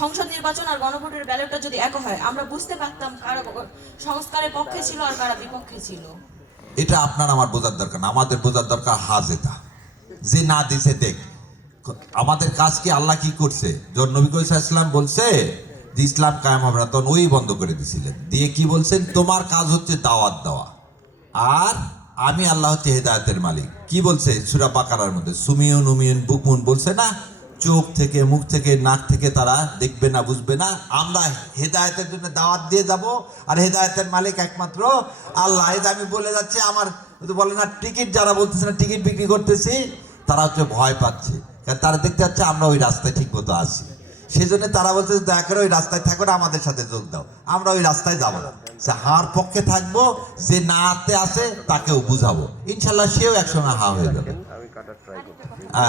সংসদ নির্বাচন আর গণভোটের ব্যালটটা যদি এক হয় আমরা বুঝতে পারতাম কারা সংস্কারের পক্ষে ছিল আর কারা বিপক্ষে ছিল। এটা আপনার আমার বোঝার দরকার না, আমাদের বোঝার দরকার হাজেতা যে না দিছে দেখ। আমাদের কাজ কি আল্লাহ কি করছে? যখন নবী করিম সাল্লাল্লাহু আলাইহি ওয়াসাল্লাম বলছে যে ইসলাম কায়েম হবে না, তখন ওই বন্ধ করে দিয়েছিলেন, দিয়ে কি বলছেন, তোমার কাজ হচ্ছে দাওয়াত দেওয়া আর আমি আল্লাহ হচ্ছে হেদায়েতের মালিক। কি বলছে সূরা বাকারার মধ্যে, সুমিউন উমিউন বুকমুন বলছে না, চোখ থেকে মুখ থেকে নাক থেকে তারা দেখবে না বুঝবে না, আমরা হেদায়েতের জন্য দাওয়াত দিয়ে যাব আর হেদায়েতের মালিক একমাত্র আল্লাহ। এই যে আমি বলে যাচ্ছি, আমার বলে না টিকিট যারা বলতেছে না টিকিট বিক্রি করতেছি, তারা হচ্ছে ভয় পাচ্ছে, কারণ তারা দেখতে যাচ্ছে আমরা ওই রাস্তায় ঠিক মতো আসি, সেই জন্য তারা বলছে দয়া করে ওই রাস্তায় থাকো না, আমাদের সাথে যোগ দাও, আমরা ওই রাস্তায় যাবো না, সে হার পক্ষে থাকবো, যে না আতে আসে তাকেও বুঝাবো, ইনশাল্লাহ সেও একসঙ্গে হা হয়ে যাবে।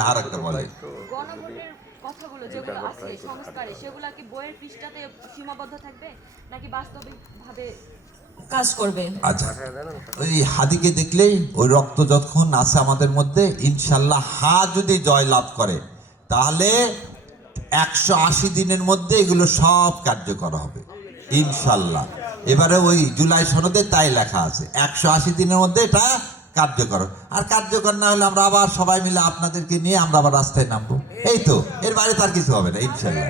আর একটা বলে গণভোটের কথাগুলো যেগুলো আছে সংস্কারে, সেগুলা কি বইয়ের পৃষ্ঠাতে সীমাবদ্ধ থাকবে নাকি বাস্তবিকভাবে কাজ করবে? আচ্ছা, ওই হাদিকে দেখলেই ওই রক্ত যতক্ষণ আছে আমাদের মধ্যে, ইনশাল্লাহ হা যদি জয় লাভ করে তাহলে 180 দিনের মধ্যে এগুলো সব কার্যকর হবে ইনশাল্লাহ। এবারে ওই জুলাই সনদে তাই লেখা আছে 180 দিনের মধ্যে এটা কার্যকর। আর কার্যকর না হলে আমরা আবার সবাই মিলে আপনাদেরকে নিয়ে আমরা আবার রাস্তায় নামবো, এই তো, এর বাইরে তার কিছু হবে না ইনশাল্লাহ।